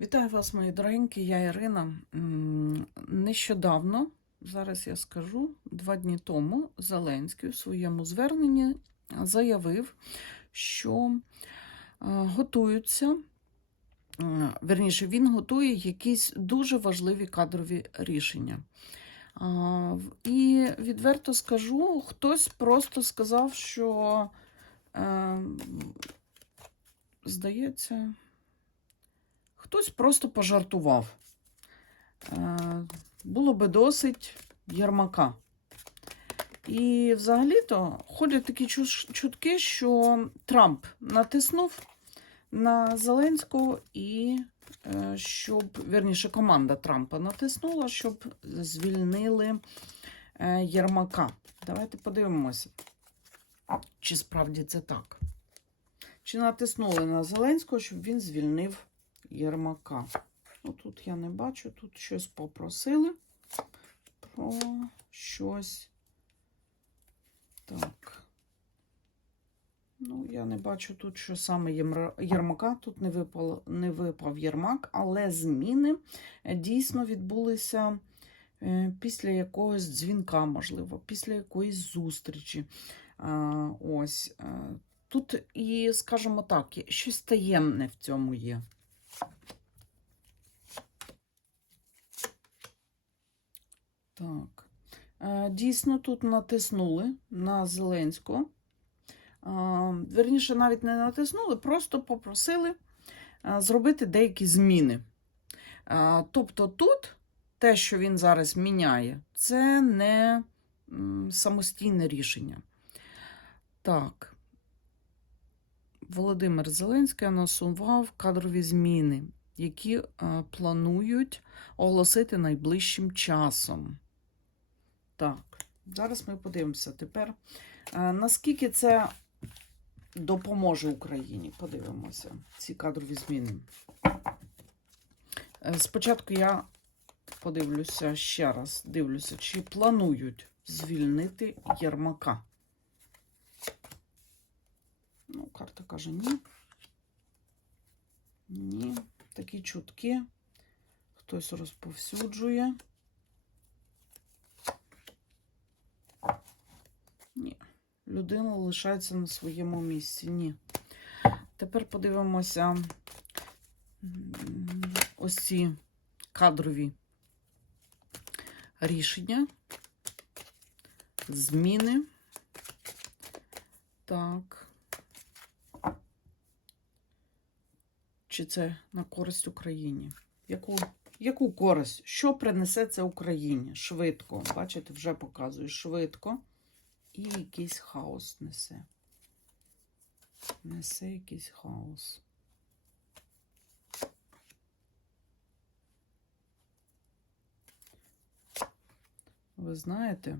Вітаю вас, мої дорогенькі, я Ірина. Нещодавно, зараз я скажу, два дні тому Зеленський у своєму зверненні заявив, що е, готуються, верніше, він готує якісь дуже важливі кадрові рішення. І відверто скажу, хтось просто сказав, що е, здається. Хтось просто пожартував. Е, Було би досить Єрмака. І взагалі-то ходять такі чутки, що Трамп натиснув на Зеленського і е, щоб, верніше, команда Трампа натиснула, щоб звільнили е, Єрмака. Давайте подивимося, чи справді це так. Чи натиснули на Зеленського, щоб він звільнив Єрмака. Ну, тут я не бачу, тут щось попросили про щось. Так. Ну, я не бачу тут, що саме Єрмака. Тут не випав, не випав Єрмак, але зміни е, дійсно відбулися е, після якогось дзвінка, можливо, після якоїсь зустрічі. Ось. е, Тут і, скажімо так, щось таємне в цьому є. Так. Е, Дійсно, тут натиснули на Зеленського. Е, Верніше, навіть не натиснули, просто попросили е, зробити деякі зміни. Тобто тут те, що він зараз міняє, це не самостійне рішення. Так. Володимир Зеленський анонсував кадрові зміни, які планують оголосити найближчим часом. Так, зараз ми подивимося тепер, е, наскільки це допоможе Україні. Подивимося ці кадрові зміни. Е, Спочатку я подивлюся ще раз, дивлюся, чи планують звільнити Єрмака. Ну, карта каже ні. Ні. Такі чутки. Хтось розповсюджує. Ні. Людина лишається на своєму місці. Ні. Тепер подивимося ось ці кадрові рішення, зміни. Так. Чи це на користь Україні? Яку, яку користь? Що принесе це Україні? Швидко. Бачите, вже показую швидко. І якийсь хаос несе. Несе якийсь хаос. Ви знаєте,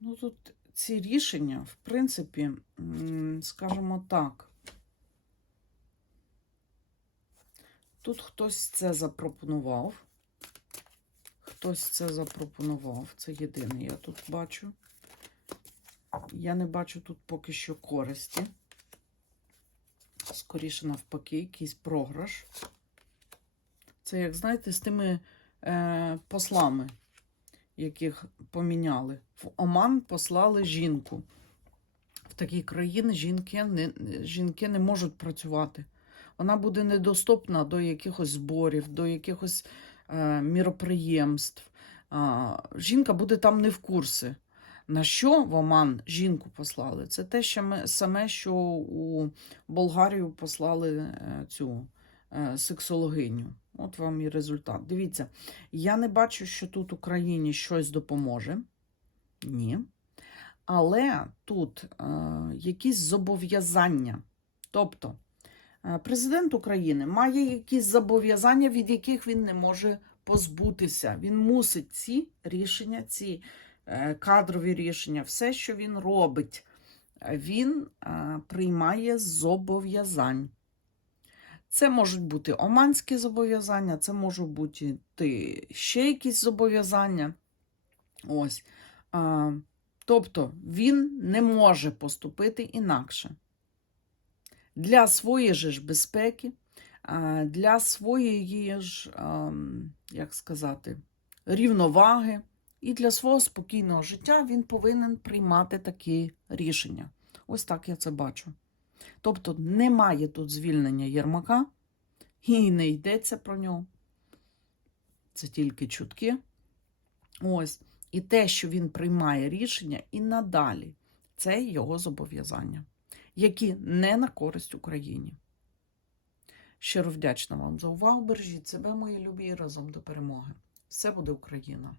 ну тут ці рішення, в принципі, скажімо так, тут хтось це запропонував. Хтось це запропонував. Це єдине, я тут бачу. Я не бачу тут поки що користі. Скоріше, навпаки, якийсь програш. Це, як знаєте, з тими е, послами, яких поміняли. В Оман послали жінку. В такі країни жінки не, жінки не можуть працювати. Вона буде недоступна до якихось зборів, до якихось е, міроприємств. А, жінка буде там не в курсі. На що в Оман жінку послали? Це те саме, що у Болгарію послали е, цю е, сексологиню. От вам і результат. Дивіться, я не бачу, що тут Україні щось допоможе. Ні. Але тут е, якісь зобов'язання. Тобто, е, президент України має якісь зобов'язання, від яких він не може позбутися. Він мусить ці рішення, ці кадрові рішення, все, що він робить, е, він е, приймає зобов'язань. Це можуть бути оманські зобов'язання, це можуть бути ще якісь зобов'язання. Ось. Тобто він не може поступити інакше. Для своєї ж безпеки, е, для своєї ж, ем, як сказати, рівноваги і для свого спокійного життя він повинен приймати такі рішення. Ось так я це бачу. Тобто немає тут звільнення Єрмака, і не йдеться про нього. Це тільки чутки. Ось. І те, що він приймає рішення і надалі, це його зобов'язання, які не на користь Україні. Щиро вдячна вам за увагу. Бережіть себе, мої любі, разом до перемоги. Все буде Україна!